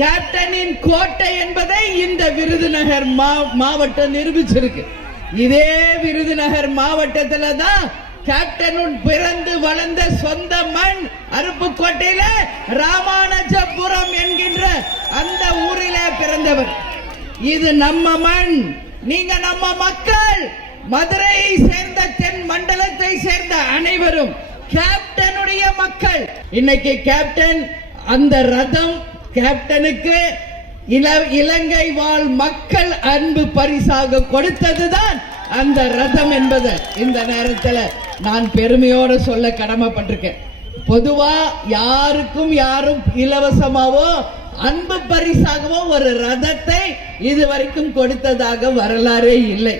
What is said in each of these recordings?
கேப்டனின் கோட்டை என்பதை இந்த விருதுநகர் மாவட்டம் நிரூபிச்சிருக்கு. இதே விருதுநகர் மாவட்டத்துல தான் கேப்டன் பிறந்து வளர்ந்த சொந்த மண் அருப்புக்கோட்டையில ராமானுஜபுரம் என்கின்ற அந்த ஊரிலே பிறந்தவர். இது நம்ம மண், நீங்க நம்ம மக்கள். மதுரையை சேர்ந்த தென் மண்டலத்தை சேர்ந்த அனைவரும் கேப்டனுடைய மக்கள். இன்னைக்கு கேப்டன் அந்த ரதம் கேப்டனுக்கு இலங்கை வாழ் மக்கள் அன்பு பரிசாக கொடுத்ததுதான் அந்த ரதம் என்பது இந்த நேரத்தில் நான் பெருமையோடு சொல்ல கடமைப்பட்டிருக்கேன். பொதுவா யாருக்கும் யாரும் இலவசமாவோ அன்பு பரிசாகவோ ஒரு ரதத்தை இதுவரைக்கும் கொடுத்ததாக வரலாறே இல்லை.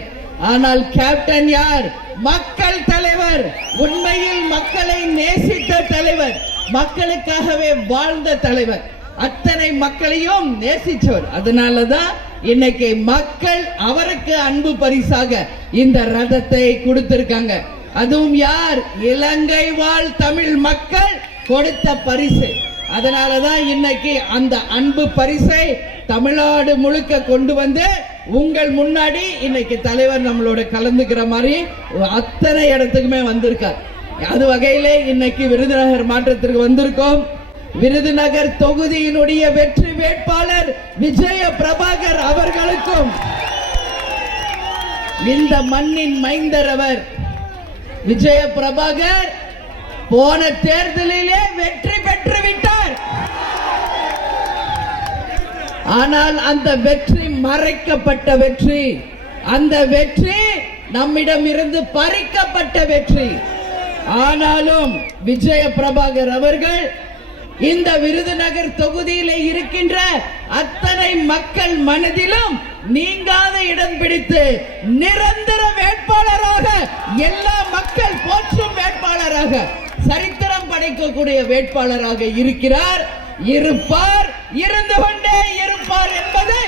ஆனால் கேப்டன் யார்? மக்கள் தலைவர், உண்மையில் மக்களை நேசித்த தலைவர், மக்களுக்காகவே வாழ்ந்த தலைவர், அத்தனை மக்களையும் நேசிச்சவர். அதனாலதான் இன்னைக்கு மக்கள் அவருக்கு அன்பு பரிசாக இந்த ரதத்தை கொடுத்திருக்காங்க. அதுவும் யார்? இலங்கை வாழ் தமிழ் மக்கள் கொடுத்த பரிசு. அதனாலதான் இன்னைக்கு அந்த அன்பு பரிசை தமிழ்நாடு முழுக்க கொண்டு வந்து உங்கள் முன்னாடி இன்னைக்கு தலைவர் நம்மளோட கலந்துக்கிற மாதிரி அத்தனை இடத்துக்குமே வந்திருக்கார். அது வகையிலே இன்னைக்கு விருதுநகர் மாற்றத்திற்கு வந்திருக்கோம். விருதுநகர் தொகுதியினுடைய வெற்றி வேட்பாளர் விஜய பிரபாகர் அவர்களுக்கும், இந்த மண்ணின் மைந்தர் அவர் விஜய பிரபாகர் போன தேர்தலிலே வெற்றி பெற்று விட்டார். ஆனால் அந்த வெற்றி மறைக்கப்பட்ட வெற்றி, அந்த வெற்றி நம்மிடம் இருந்து பறிக்கப்பட்ட வெற்றி. ஆனாலும் விஜய பிரபாகர் அவர்கள் இந்த விருதுநகர் தொகுதியிலே இருக்கின்ற அத்தனை மக்கள் மனதிலும் நீங்காத இடம் பிடித்து நிரந்தர வேட்பாளராக, எல்லா மக்கள் போற்றும் வேட்பாளராக, சரித்திரம் படைக்கக்கூடிய வேட்பாளராக இருக்கிறார், இருப்பார், இருந்து கொண்டே இருப்பார் என்பதை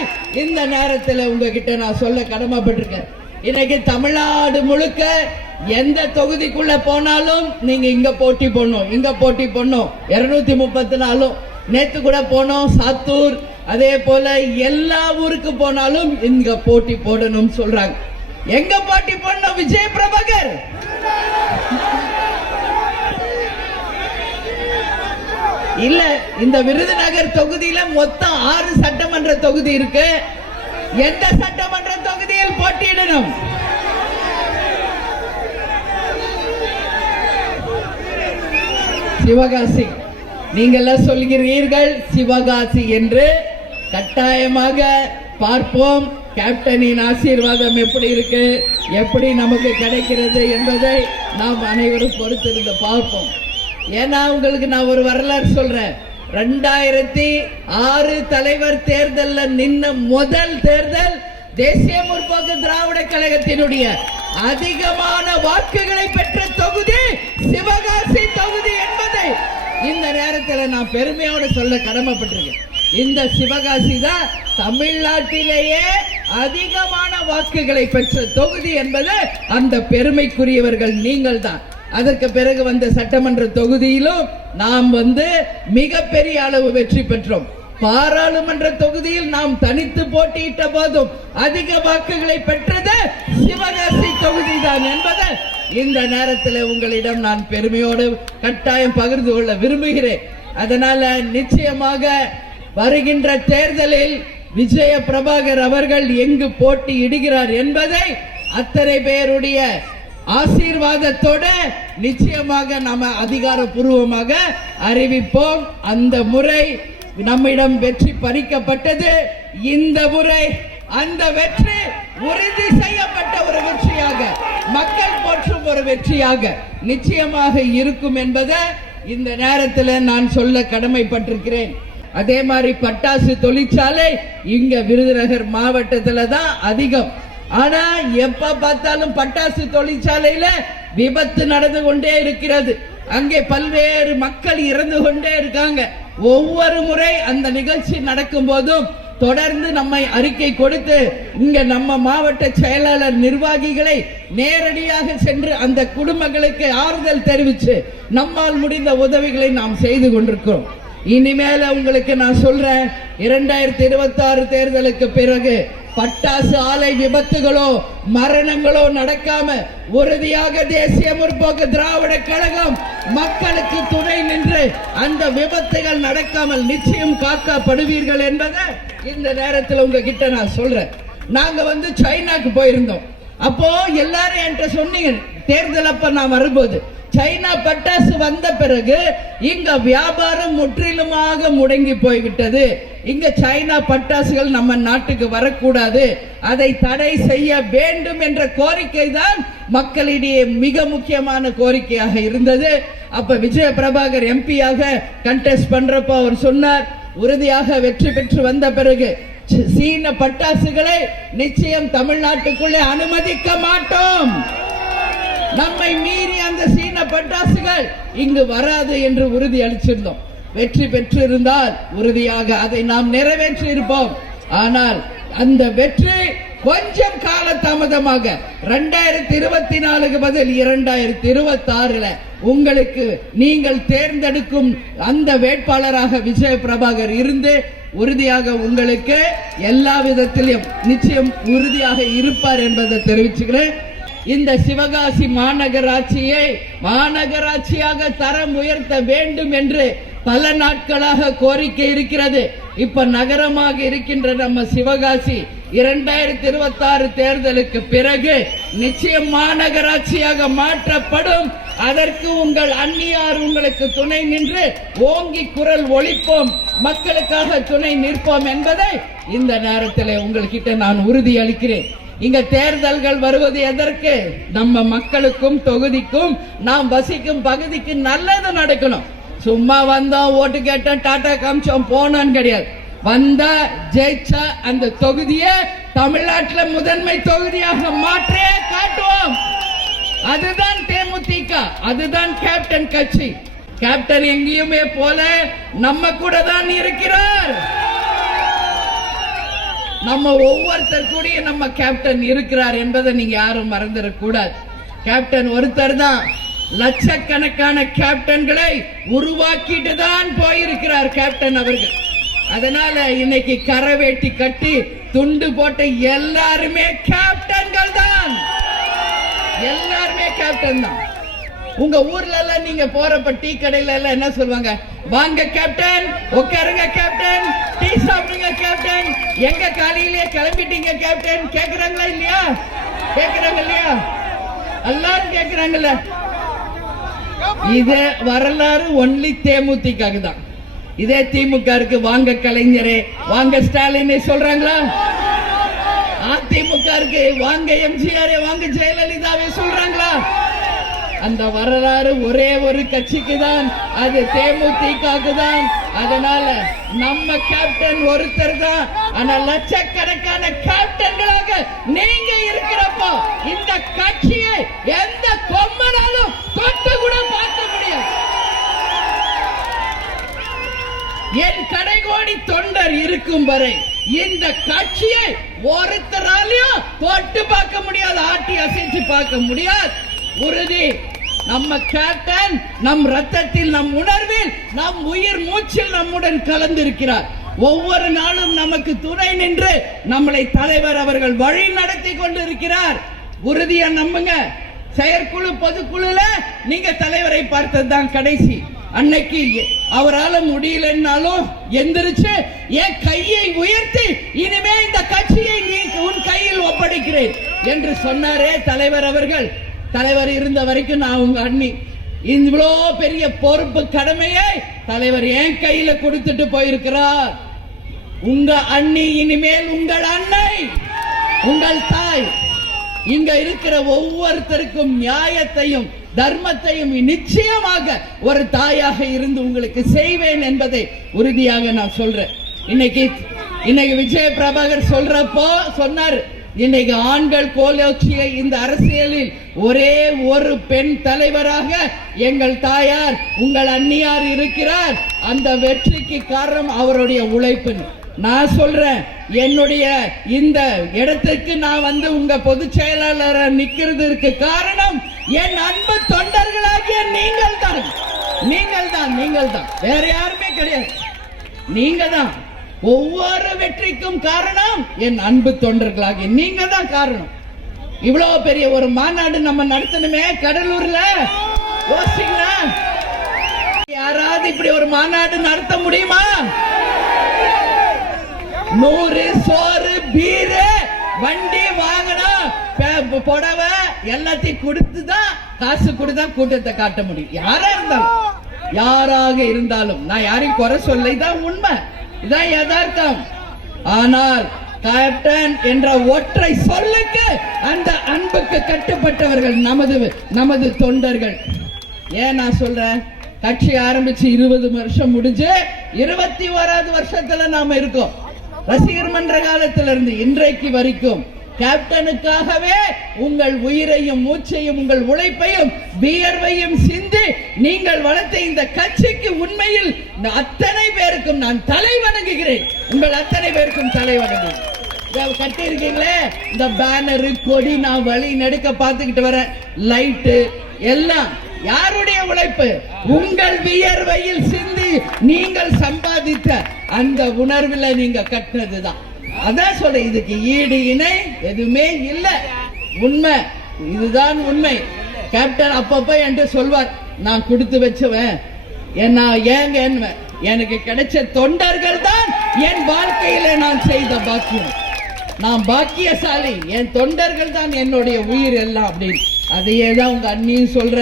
இந்த நேரத்தில் உங்ககிட்ட நான் சொல்ல கடமைப்பட்டிருக்கேன். இன்னைக்கு தமிழ்நாடு முழுக்க எந்த தொகுதிக்குள்ள போனாலும் நீங்க இங்க போட்டி போடணும், இங்க போட்டி போடணும். 234 நேத்து கூட போனோம் சாத்தூர், அதே போல எல்லா ஊருக்கு போனாலும் இங்க போட்டி போடணும் சொல்றாங்க. எங்க போட்டி போடணும்? விஜய பிரபாகர். இல்ல, இந்த விருதுநகர் தொகுதியில மொத்தம் 6 சட்டமன்ற தொகுதி இருக்கு. எந்த சட்டமன்ற தொகுதியில் போட்டியிடணும்? சிவகாசி. நீங்கள் சொல்கிறீர்கள் சிவகாசி என்று. கட்டாயமாக பார்ப்போம். கேப்டனின் ஆசீர்வாதம் எப்படி இருக்கு, எப்படி நமக்கு கிடைக்கிறது என்பதை நாம் அனைவரும் பொறுத்திருந்து பார்ப்போம். ஏன்னா உங்களுக்கு நான் ஒரு வரலாறு சொல்றேன். 2006 தலைவர் தேர்தலில் நின்ன முதல் தேர்தல் தேசிய முற்போக்கு திராவிட கழகத்தினுடைய அதிகமான வாக்குகளை பெற்ற தொகுதி சிவகாசி தொகுதி என்பதை இந்த நேரத்தில் நான் பெருமையோடு சொல்ல கடமைப்பட்டிருக்கேன். இந்த சிவகாசி தான் தமிழ்நாட்டிலேயே அதிகமான வாக்குகளை பெற்ற தொகுதி என்பது அந்த பெருமைக்குரியவர்கள் நீங்கள் தான். அதற்கு பிறகு வந்த சட்டமன்ற தொகுதியிலும் நாம் மிகப்பெரிய அளவு வெற்றி பெற்றோம். பாராளுமன்ற தொகுதியில் நாம் தனித்து போட்டியிட்ட போதும் அதிக வாக்குகளை பெற்றது சிவகாசி தொகுதி தான் என்பதை இந்த நேரத்தில் உங்களிடம் நான் பெருமையோடு கட்டாயம் பகிர்ந்து கொள்ள விரும்புகிறேன். அதனால நிச்சயமாக வருகின்ற தேர்தலில் விஜய பிரபாகர் அவர்கள் எங்கு போட்டியிடுகிறார் என்பதை அத்தனை பேருடைய ஆசீர்வாதத்தோடு நிச்சயமாக நாம அதிகாரப்பூர்வமாக அறிவிப்போம். அந்த முறை நம்மிடம் வெற்றி பறிக்கப்பட்டது. இந்த முறை அந்த வெற்றி உறுதி செய்யப்பட்ட ஒரு வெற்றியாக, மக்கள் போற்றும் ஒரு வெற்றியாக நிச்சயமாக இருக்கும் என்பதை இந்த நேரத்தில் நான் சொல்ல கடமைப்பட்டிருக்கிறேன். அதே மாதிரி பட்டாசு தொழிற்சாலை இங்க விருதுநகர் மாவட்டத்தில் தான் அதிகம். ஆனா எப்ப பார்த்தாலும் பட்டாசு தொழிற்சாலையில விபத்து நடந்து கொண்டே இருக்கிறது. அங்கே பல்வேறு மக்கள் இறந்து கொண்டே இருக்காங்க. ஒவ்வொரு முறை அந்த நிகழ்ச்சி நடக்கும் போதும் தொடர்ந்து நம்மை அறிக்கை கொடுத்து இங்க நம்ம மாவட்ட செயலாளர் நிர்வாகிகளை நேரடியாக சென்று அந்த குடும்பங்களுக்கு ஆறுதல் தெரிவித்து நம்மால் முடிந்த உதவிகளை நாம் செய்து கொண்டிருக்கிறோம். இனிமேல உங்களுக்கு நான் சொல்றேன், 2026 தேர்தலுக்கு பிறகு பட்டாசு ஆலை விபத்துகளோ மரணங்களோ நடக்காம உறுதியாக தேசிய முற்போக்கு திராவிட கழகம் மக்களுக்கு துணை நின்று அந்த விபத்துகள் நடக்காமல் நிச்சயம் காக்கப்படுவீர்கள் என்பதை இந்த நேரத்தில் உங்ககிட்ட நான் சொல்றேன். நாங்க சைனாக்கு போயிருந்தோம். அப்போ எல்லாரும் என்கிட்ட சொன்னீங்க, தேர்தல் அப்ப நான் வரும்போது சைனா பட்டாசு வந்த பிறகு இங்க வியாபாரம் முற்றிலுமாக முடங்கி போய்விட்டது, இங்க சைனா பட்டாசுகள் நம்ம நாட்டுக்கு வரக்கூடாது, அதை தடை செய்ய வேண்டும் என்ற கோரிக்கை தான் மக்களிடையே மிக முக்கியமான கோரிக்கையாக இருந்தது. அப்ப விஜய பிரபாகர் எம்பியாக கண்டெஸ்ட் பண்றப்ப அவர் சொன்னார், உறுதியாக வெற்றி பெற்று வந்த பிறகு சீன பட்டாசுகளை நிச்சயம் தமிழ்நாட்டுக்குள்ளே அனுமதிக்க மாட்டோம், நம்மை மீறி அந்த சீன பட்டாசுகள் இங்கு வராது என்று உறுதி அளிச்சிருந்தோம். வெற்றி பெற்றிருந்தால் உறுதியாக அதை நாம் நிறைவேற்றி இருப்போம். ஆனால் அந்த வெற்றி கொஞ்சம் கால தாமதமாக 2024 பதில் 2026 உங்களுக்கு நீங்கள் தேர்ந்தெடுக்கும் அந்த வேட்பாளராக விஜய பிரபாகர் இருந்து உறுதியாக உங்களுக்கு எல்லா விதத்திலும் நிச்சயம் உறுதியாக இருப்பார் என்பதை தெரிவிச்சுக்கிறேன். இந்த சிவகாசி மாநகராட்சியை மாநகராட்சியாக தரம் உயர்த்த வேண்டும் என்று பல நாட்களாக கோரிக்கை இருக்கிறது. இப்ப நகரமாக இருக்கின்ற நம்ம சிவகாசி 2026 தேர்தலுக்கு பிறகு நிச்சயம் மாநகராட்சியாக மாற்றப்படும். அதற்கு உங்கள் அந்நியார் உங்களுக்கு துணை நின்று ஓங்கி குரல் ஒலிப்போம், மக்களுக்காக துணை நிற்போம் என்பதை இந்த நேரத்தில் உங்கள்கிட்ட நான் உறுதி அளிக்கிறேன். இங்க தேர்தல்கள் வருவது எதற்கு? நம்ம மக்களுக்கும் தொகுதிக்கும் நாம் வசிக்கும் பகுதிக்கு நல்லது நடக்கணும். சும்மா வந்தோம், ஓட்டு கேட்டோம், டாடா காமிச்சோம், போனோம் கிடையாது. வந்தா ஜெயிச்சா அந்த தொகுதியை தமிழ்நாட்டில் முதன்மை தொகுதியாக மாற்றே காட்டுவோம். அதுதான் தேமுதிக, அதுதான் கேப்டன் கட்சி. கேப்டன் எங்கேயுமே போல நம்ம கூட தான் இருக்கிறார். நம்ம ஒவ்வொருத்தர் கூட நம்ம கேப்டன் இருக்கிறார் என்பதை நீங்க யாரும் மறந்துடக்கூடாது. கேப்டன் ஒருத்தர் தான், லட்சக்கணக்கான கேப்டன்களை உருவாக்கிட்டு தான் போயிருக்கிறார் கேப்டன் அவர்கள். அதனால இன்னைக்கு கரவேட்டி கட்டி துண்டு போட்ட எல்லாருமே கேப்டன்கள் தான், எல்லாருமே கேப்டன் தான். உங்க ஊர்ல எல்லாம் நீங்க போறப்ப டீ கடையில எல்லாம் என்ன சொல்லுவாங்க? வாங்க கேப்டன், உட்காருங்க கேப்டன், டீ சாப்பிடுங்க கேப்டன், எங்க காலையிலேயே கிளம்பிட்டீங்க கேப்டன் கேக்குறாங்களா இல்லையா? கேக்குறாங்க இல்லையா? எல்லாரும் கேக்குறாங்கல்ல. இது வரலாறு ஒன்லி தேமுதிக தான். இதே திமுக இருக்கு வாங்க கலைஞரே, வாங்க ஸ்டாலினை சொல்றாங்களா? அதிமுக இருக்கு வாங்க எம்ஜிஆர், வாங்க ஜெயலலிதாவே சொல்றாங்களா? அந்த வரலாறு ஒரே ஒரு கட்சிக்கு தான், அது தேமுதிக தான். அதனால நம்ம கேப்டன் ஒருத்தர் தான். ஆனா லட்சக்கணக்கான கேப்டன்களாக நீங்க இருக்கிறப்போ இந்த கட்சியை எந்த கொம்பனாலும் தொட்டு கூட பார்க்க முடியாது. என் கடைகோடி தொண்டர் இருக்கும் வரை இந்த கட்சியை ஒருத்தராலையும் தொட்டு பார்க்க முடியாது, ஆட்டி அசைச்சு பார்க்க முடியாது. உறுதி. நம்ம கேப்டன் நம் ரத்தத்தில், நம் உணர்வில், நம் உயிர் மூச்சில் நம்முடன் கலந்திருக்கிறார். ஒவ்வொரு நாளும் நமக்கு துணை நின்று நம்மளை தலைவர் அவர்கள் வழி நடத்தி கொண்டு இருக்கிறார். உறுதியா நம்புங்க. செயற்குழு பொதுக்குழுல நீங்க தலைவரை பார்த்ததுதான் கடைசி. அன்னைக்கு அவரால் முடியலன்னாலும் எந்திரிச்சு என் கையை உயர்த்தி இனிமே இந்த கட்சியை நீ உன் கையில் ஒப்படைக்கிறேன் என்று சொன்னாரே தலைவர் அவர்கள். தலைவர் இருந்த வரைக்கும் நான் உங்க அண்ணி, இவ்வளோ பெரிய பொறுப்பு கடமையை தலைவர் என் கையில கொடுத்துட்டு போயிருக்கிறார். உங்க அண்ணி இனிமேல் உங்கள் அன்னை, உங்கள் தாய். இங்க இருக்கிற ஒவ்வொருத்தருக்கும் நியாயத்தையும் தர்மத்தையும் நிச்சயமாக ஒரு தாயாக இருந்து உங்களுக்கு செய்வேன் என்பதை உறுதியாக நான் சொல்றேன். இன்னைக்கு விஜய பிரபாகர் சொல்றப்போ சொன்னார், இன்னைக்கு ஆண்கள் கோலோச்சிய இந்த அரசியலில் ஒரே ஒரு பெண் தலைவராக எங்கள் தாயார் உங்கள் அண்ணியார் இருக்கிறார். அந்த வெற்றிக்கு காரணம் அவருடைய உழைப்பு. நான் சொல்றேன், என்னுடைய இந்த இடத்துக்கு நான் உங்க பொதுச் செயலாளர் நிக்கிறதுக்கு காரணம் என் அன்பு தொண்டர்களாகிய நீங்கள் தான். நீங்கள் தான் வேற யாருமே கிடையாது. நீங்க தான் ஒவ்வொரு வெற்றிக்கும் காரணம் என் அன்பு தொண்டர்களாகி நீங்க தான் காரணம். இவ்வளவு பெரிய ஒரு மாநாடு நம்ம நடத்தணுமே கடலூர்ல, யோசிங்களா? யாராவது இப்படி ஒரு மாநாடு நடத்த முடியுமா? 100 சோறு பீரு வண்டி வாகனம் புடவை எல்லாத்தையும் கொடுத்துதான், காசு கொடுத்தா கூட்டத்தை காட்ட முடியும். யாராக இருந்தாலும் நான் யாரையும் குறை சொல்ல, இதான் உண்மை, இதான் யதார்த்தம். ஆனால் கேப்டன் என்ற ஒற்றை சொல்லுக்கு அந்த அன்புக்கு கட்டுப்பட்டவர்கள் நமது தொண்டர்கள். ஏன் நான் சொல்றேன், கட்சி ஆரம்பிச்சு 20 வருஷம் முடிஞ்சு 21வது வருஷத்துல நாம இருக்கோம். ரசிகர் மன்ற காலத்துல இருந்து இன்றைக்கு வரைக்கும் கேப்டனுக்காகவே உங்கள் உயிரையும் மூச்சையும் உங்கள் உழைப்பையும் வியர்வையும் சிந்தி நீங்கள் வளர்த்த இந்த கட்சிக்கு உண்மையில் அத்தனை பேருக்கும் நான் தலை வணங்குகிறேன். உங்கள் அத்தனை பேருக்கும் தலை வணங்குகிறேன். கட்டி இருக்கீங்களே இந்த பேனரு கொடி, நான் வழி நடுக்க பார்த்துக்கிட்டு வரேன், லைட்டு எல்லாம் யாருடைய உழைப்பு? உங்கள் வியர்வையில் சிந்தி நீங்கள் சம்பாதித்த அந்த உணர்வுல நீங்க கட்டினதுதான். அதான் சொல்ற, இதுக்கு ஈடு இணை எதுவுமே இல்ல. உண்மை, இதுதான் உண்மை. கேப்டன் அப்பப்ப என்கிட்ட சொல்வார், நான் கொடுத்து வச்சவன் ஏங்க எனக்கு கிடைச்ச தொண்டர்கள் தான் என் வாழ்க்கையில நான் செய்த பாக்கியம், நான் பாக்கியசாலி, என் தொண்டர்கள் தான் என்னுடைய உயிர் எல்லாம் அப்படின்னு. அதையே தான் உங்க அண்ணியும் சொல்ற,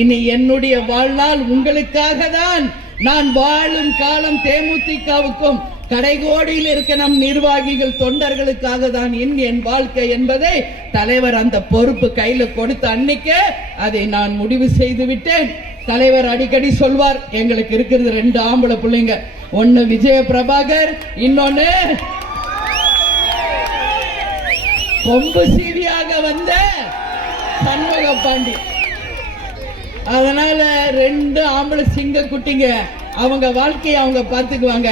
இனி என்னுடைய வாழ்நாள் உங்களுக்காக தான். நான் வாழும் காலம் தேமுதிகவுக்கும் கடைகோடியில் இருக்க நம் நிர்வாகிகள் தொண்டர்களுக்காக தான் என் வாழ்க்கை என்பதை தலைவர் அந்த பொறுப்பு கையில கொடுத்த அன்னைக்கு அதை நான் முடிவு செய்து விட்டேன். தலைவர் அடிக்கடி சொல்வார், எங்களுக்கு இருக்கிறது 2 ஆம்பளை பிள்ளைங்க, ஒன்னு விஜய பிரபாகர், இன்னொன்னு கொம்பு சீவியாக வந்த சண்முக பாண்டி. அதனால 2 ஆம்பளை சிங்க குட்டிங்க, அவங்க வாழ்க்கையை அவங்க பார்த்துக்குவாங்க.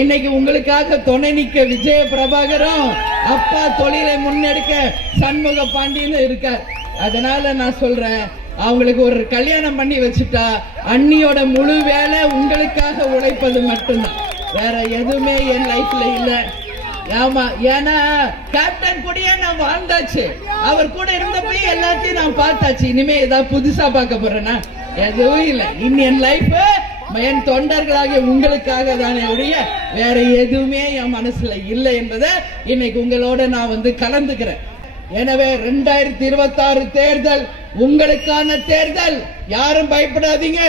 இன்னைக்கு உங்களுக்காக துணை நிக்க விஜய பிரபாகரும், அப்பா தொழிலை முன்னெடுக்க சண்முக பாண்டியன்னு இருக்கார். அதனால நான் சொல்றேன், அவங்களுக்கு ஒரு கல்யாணம் பண்ணி வச்சுட்டா அண்ணியோட முழு வேலை உங்களுக்காக உழைப்பது மட்டும்தான், வேற எதுவுமே என் லைஃப்ல இல்ல. ஆமா, ஏன்னா கேப்டன் கூடயே நான் வாழ்ந்தாச்சு, அவர் கூட இருந்தப்ப எல்லாத்தையும் நான் பார்த்தாச்சு. இனிமே ஏதாவது புதுசா பார்க்க போறேன்னா எதுவும் இல்லை. இனி என் லைஃப் என் தொண்டர்களாக உங்களுக்காக தானே ஒழிய வேற எதுவுமே என் மனசுல இல்லை என்பதை இன்னைக்கு உங்களோட நான் கலந்துக்கிறேன். எனவே 2026 தேர்தல் உங்களுக்கான தேர்தல். யாரும் பயப்படாதீங்க.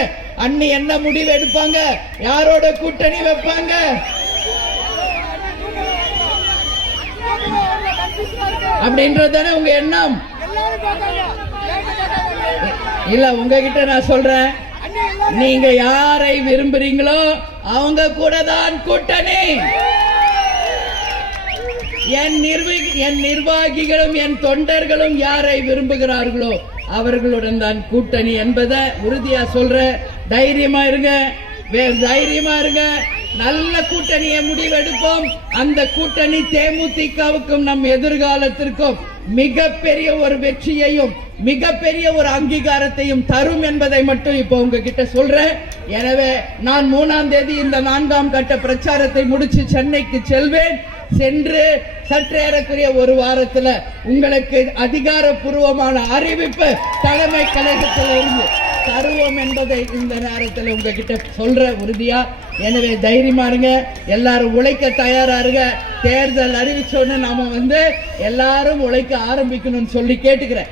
அண்ணி என்ன முடிவு எடுப்பாங்க, யாரோட கூட்டணி வைப்பாங்க, அப்படின்றதானே உங்க எண்ணம் இல்ல. உங்ககிட்ட நான் சொல்றேன், நீங்க யாரை விரும்புறீங்களோ அவங்க கூட தான் கூட்டணி. என் நிர்வாகிகளும் என் தொண்டர்களும் யாரை விரும்புகிறார்களோ அவர்களுடன் தான் கூட்டணி என்பதை உறுதியா சொல்ற. தைரியமா இருங்க, தைரியமா இருங்க. நல்ல கூட்டணியை முடிவெடுப்போம். அந்த கூட்டணி தேமுதிகவுக்கும் நம் எதிர்காலத்திற்கும் மிகப்பெரிய ஒரு வெற்றியையும் மிகப்பெரிய ஒரு அங்கீகாரத்தையும் தரும் என்பதை மட்டும் இப்போ உங்ககிட்ட சொல்றேன். எனவே நான் 3ஆம் தேதி இந்த 4ஆம் கட்ட பிரச்சாரத்தை முடிச்சு சென்னைக்கு செல்வேன். சென்று சற்றேறக்குரிய ஒரு வாரத்தில் உங்களுக்கு அதிகாரப்பூர்வமான அறிவிப்பு தலைமை கழகத்திலிருந்து தருவோம் என்பதை இந்த நேரத்தில் உங்ககிட்ட சொல்ற உறுதியா. எனவே தைரியமா இருங்க, எல்லாரும் உழைக்க தயாரா இருங்க. தேர்தல் அறிவிச்சோன்னு நாம எல்லாரும் உழைக்க ஆரம்பிக்கணும்னு சொல்லி கேட்டுக்கிறேன்.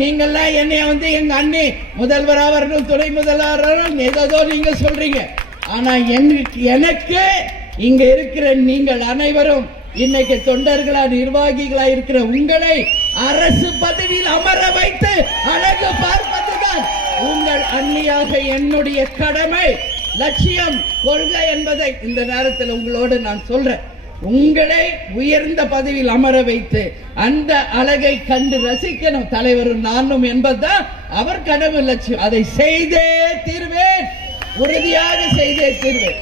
நீங்கெல்லாம் என்னைய எங்க அண்ணி முதல்வரா வரணும், துணை முதல்வராக ஏதோ நீங்க சொல்றீங்க. ஆனா எனக்கு இங்க இருக்கிற நீங்கள் அனைவரும் இன்னைக்கு தொண்டர்களா நிர்வாகிகளா இருக்கிற உங்களை அரசு பதவியில் அமர வைத்து அழகு பார்ப்பதுதான் உங்கள் அண்ணியாக என்னுடைய கடமை, லட்சியம், கொள்கை என்பதை இந்த நேரத்தில் உங்களோடு நான் சொல்றேன். உங்களை உயர்ந்த பதவியில் அமர வைத்து அந்த அழகை கண்டு ரசிக்கணும் தலைவரும் நானும் என்பதுதான் அவர் கனவு, லட்சியம். அதை செய்தே தீர்வேன், உறுதியாக செய்தே தீர்வேன்.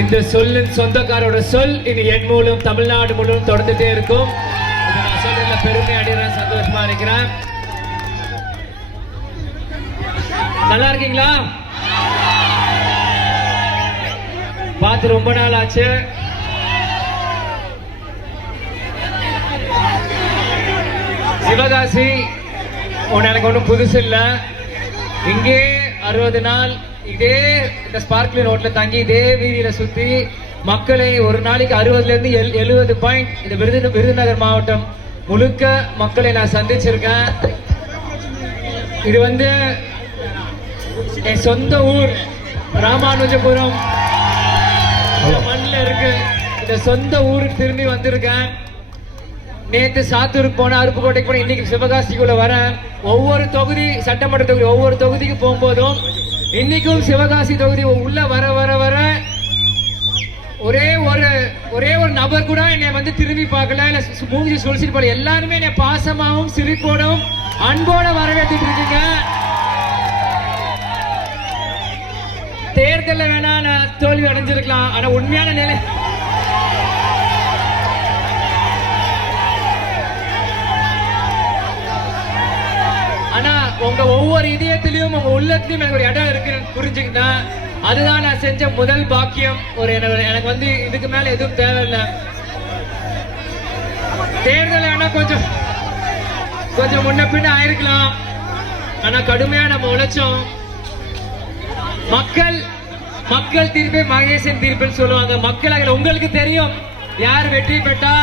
இந்த சொல்லின் சொந்தக்காரோட சொல் இனி என் மூலம் தமிழ்நாடு முழுவதும் தொடர்ந்துட்டே இருக்கும். நான் சொல்றதுல பெருமை அடைகிறேன், சந்தோஷமா இருக்கிறேன். நல்லா இருக்கீங்களா? பார்த்து ரொம்ப நாள் ஆச்சு. சிவகாசி எனக்கு ஒன்றும் புதுசு இல்லை. இங்கே 60 நாள் இதே இந்த ஸ்பார்க்லின் ரோட்ல தங்கி இதே வீதியில சுத்தி மக்களை ஒரு நாளைக்கு 60ல இருந்து 70 பாயிண்ட் இந்த விருதுநகர் மாவட்டம் முழுக்க மக்களை நான் சந்திச்சிருக்கேன். இது என் சொந்த ஊர் ராமானுஜபுரம் மண்ணில் இருக்கு. இந்த சொந்த ஊருக்கு திரும்பி வந்திருக்கேன். நேற்று சாத்தூருக்கு போன, அருப்புக்கோட்டைக்கு போன, இன்னைக்கு சிவகாசிக்குள்ள வரேன். ஒவ்வொரு தொகுதி சட்டமன்ற தொகுதி ஒவ்வொரு தொகுதிக்கு போகும்போதும் இன்னைக்கும் சிவகாசி தொகுதி உள்ள வர வர வர ஒரே ஒரு நபர் கூட என்னை திரும்பி பார்க்கல, இல்ல மூஞ்சி சொல்லிட்டு போல. எல்லாருமே என்னை பாசமாவும் சிரிப்போடும் அன்போட வரவேற்றுட்டு இருக்கீங்க. தேர்தலில் வேணா நான் தோல்வி அடைஞ்சிருக்கலாம், ஆனா உண்மையான நிலை ஆனா உங்க ஒவ்வொரு இதயத்திலையும் உங்க உள்ளத்திலும் எனக்கு ஒரு இடம் இருக்குன்னு புரிஞ்சுக்கிட்டா அதுதான் நான் செஞ்ச முதல் பாக்கியம். எனக்கு இதுக்கு மேல எதுவும் தேவையில்லை. தேர்தல் ஆனா கொஞ்சம் முன்ன பின்ன ஆயிருக்கலாம், ஆனா கடுமையா நம்ம உழைச்சோம். மக்கள் தீர்ப்பே மகேசன் தீர்ப்புன்னு சொல்லுவாங்க. மக்கள் உங்களுக்கு தெரியும் யார் வெற்றி பெற்றா,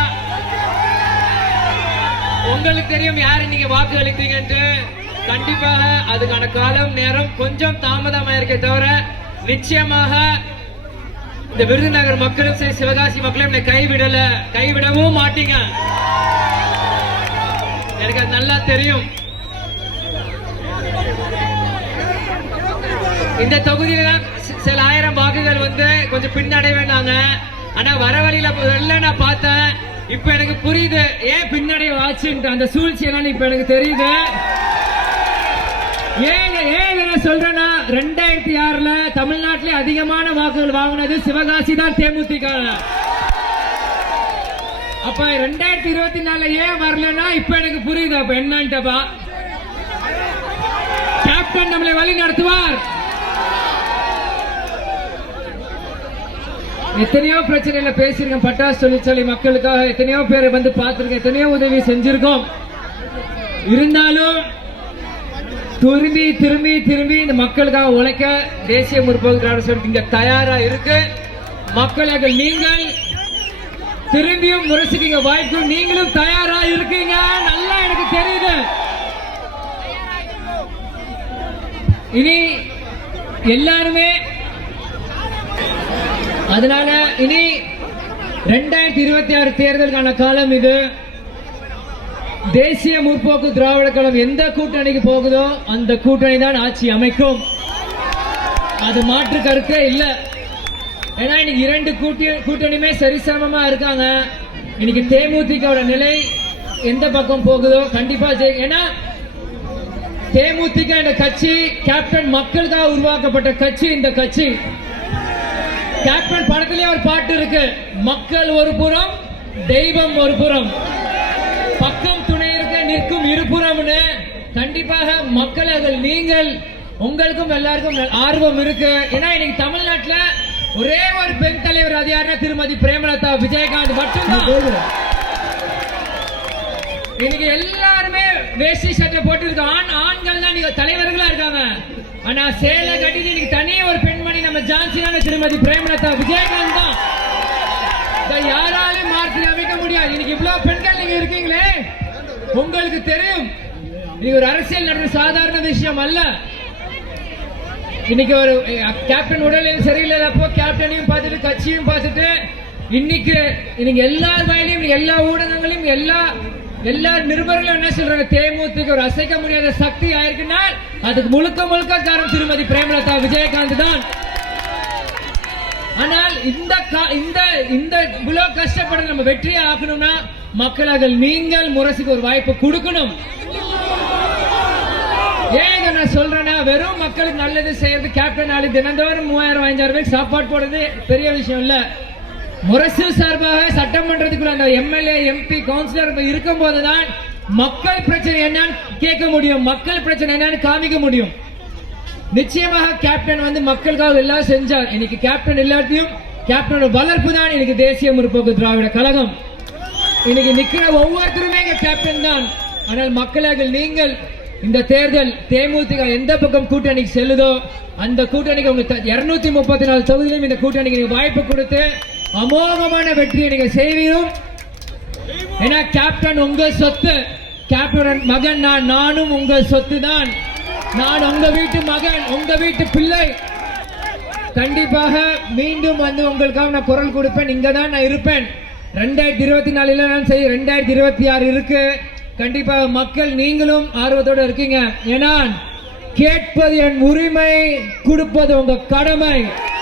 உங்களுக்கு தெரியும் யாரு நீங்க வாக்கு அளித்தீங்கன்ட்டு. கண்டிப்பாக அதுக்கான காலம் நேரம் கொஞ்சம் தாமதமா இருக்க தவிர நிச்சயமாக இந்த விருதுநகர் மக்களும் சரி சிவகாசி மக்களும் கைவிடவும் மாட்டீங்க. எனக்கு அது நல்லா தெரியும். இந்த தொகுதியில சில ஆயிரம் வாக்குகள் கொஞ்சம் பின்னடைவேனாங்க. ஆனா வர வழியில நான் பார்த்தேன். இப்ப எனக்கு புரியுது ஏன் பின்னடைவு ஆச்சுன்ட்டு. அந்த சூழ்ச்சி எல்லாம் இப்ப எனக்கு தெரியுது. ஏன் சொல்றேன்னா 2006ல தமிழ்நாட்டிலே அதிகமான வாக்குகள் வாங்கினது சிவகாசி தான் தேமுதிக. அப்ப 2024 ஏன் வரலன்னா இப்ப எனக்கு புரியுது அப்ப என்னன்ட்டப்பா. கேப்டன் நம்மளை வழி நடத்துவார். எத்தனையோ பிரச்சனையில பேசிருக்கேன். பட்டாசு தொழிற்சாலை மக்களுக்காக எத்தனையோ பேரை பார்த்திருக்கேன், எத்தனையோ உதவி செஞ்சிருக்கோம். இருந்தாலும் திரும்பி இந்த மக்களுக்காக உழைக்க தேசிய முற்போக்கு திராவிட கழகம் இங்க தயாரா இருக்கு. மக்களுக்கு நீங்கள் திரும்பியும் முரசிக்க வாய்ப்பு, நீங்களும் தயாரா இருக்கீங்க நல்லா எனக்கு தெரியுது. இனி எல்லாருமே அதனால இனி 2026 தேர்தலுக்கான காலம் இது. தேசிய முற்போக்கு திராவிட கழகம் எந்த கூட்டணிக்கு போகுதோ அந்த கூட்டணி தான் ஆட்சி அமைக்கும். அது மாற்று கருத்தே இல்ல. ஏன்னா இன்னைக்கு 2 கூட்டணியுமே சரிசமமா இருக்காங்க. இன்னைக்கு தேமுதிக நிலை எந்த பக்கம் போகுதோ கண்டிப்பா ஏன்னா தேமுதிக என்ற கட்சி கேப்டன் மக்களுக்காக உருவாக்கப்பட்ட கட்சி. இந்த கட்சி கேப்டன் படத்திலே ஒரு பாட்டு இருக்கு, மக்கள் ஒரு புறம் தெய்வம் ஒரு புறம், பக்கம் துணை இருக்க நிற்கும் இருபுறம்னு. கண்டிப்பாக மக்கள் நீங்கள் உங்களுக்கும் எல்லாருக்கும் ஆர்வம் இருக்கு. ஏன்னா இன்னைக்கு தமிழ்நாட்டுல ஒரே ஒரு பெண் தலைவர், அது யாருன்னா திருமதி பிரேமலதா விஜயகாந்த் மட்டும்தான். இன்னைக்கு எல்லாருமே வேஷ்டி சட்டை போட்டு இருக்க ஆண்கள் தான் நீங்க தலைவர்களா இருக்காங்க. ஆனா சேலை கட்டிட்டு இன்னைக்கு தனியே ஒரு பெண்மணி நம்ம ஜான்சினாங்க திருமதி பிரேமலதா விஜயகாந்த் தான். யாராலையும் மாற்றி அமைக்க முடியாது. இன்னைக்கு இவ்வளவு பெண்கள் நீங்க இருக்கீங்களே, உங்களுக்கு தெரியும் நீங்க ஒரு அரசியல் நடந்த சாதாரண விஷயம் அல்ல. இன்னைக்கு ஒரு கேப்டன் உடல்நிலை சரியில்லாதப்போ கேப்டனையும் பார்த்துட்டு கட்சியும் பார்த்துட்டு இன்னைக்கு எல்லார் வாயிலையும் எல்லா ஊடகங்களையும் எல்லா நிருபர்களும் என்ன சொல்றாங்க, தேமுதிக ஒரு அசைக்க முடியாத சக்தி ஆயிருக்குன்னா அதுக்கு முழுக்க காரணம் திருமதி பிரேமலதா விஜயகாந்த் தான். ஆனால் இந்த இவ்வளவு கஷ்டப்பட நம்ம வெற்றியை ஆக்கணும்னா மக்களாக நீங்கள் முரசுக்கு ஒரு வாய்ப்பு கொடுக்கணும். ஏன் இதை நான் சொல்றேன்னா, வெறும் மக்களுக்கு நல்லது செய்யறது கேப்டன் ஆளு தினந்தோறும் 3000-5000 ரூபாய்க்கு சாப்பாடு போடுறது பெரிய விஷயம் இல்ல. முரசு சார்பாக சட்டமன்றத்துக்குள்ள அந்த எம்எல்ஏ எம்பி கவுன்சிலர் இருக்கும் போதுதான் மக்கள் பிரச்சனை என்னன்னு கேட்க முடியும், மக்கள் பிரச்சனை என்னன்னு காமிக்க முடியும். நிச்சயமாக கேப்டன் மக்களுக்காக எல்லாம் செஞ்சார். இன்னைக்கு கேப்டன் எல்லாத்தையும் கேப்டனோட வளர்ப்பு தான் இன்னைக்கு தேசிய முற்போக்கு திராவிட கழகம். இன்னைக்கு நிக்கிற ஒவ்வொருத்தருமே இங்க கேப்டன் தான். ஆனால் மக்களாக நீங்கள் இந்த தேர்தல் தேமுதிக எந்த பக்கம் கூட்டணிக்கு செல்லுதோ அந்த கூட்டணிக்கு உங்களுக்கு 234 தொகுதியிலும் இந்த கூட்டணிக்கு நீங்க வாய்ப்பு கொடுத்து அமோகமான வெற்றியை நீங்க செய்வீரும். ஏன்னா கேப்டன் உங்க சொத்து, கேப்டன் மகன் நானும் உங்க சொத்து தான். நான் உங்க வீட்டு மகன், உங்க வீட்டு பிள்ளை. கண்டிப்பாக மீண்டும் வந்து உங்களுக்காக நான் குரல் கொடுப்பேன். இங்க தான் நான் இருப்பேன். 2024 நான் சரி, 2026 இருக்கு. கண்டிப்பாக மக்கள் நீங்களும் ஆர்வத்தோட இருக்கீங்க. ஏன்னா கேட்பது என் உரிமை, கொடுப்பது உங்க கடமை.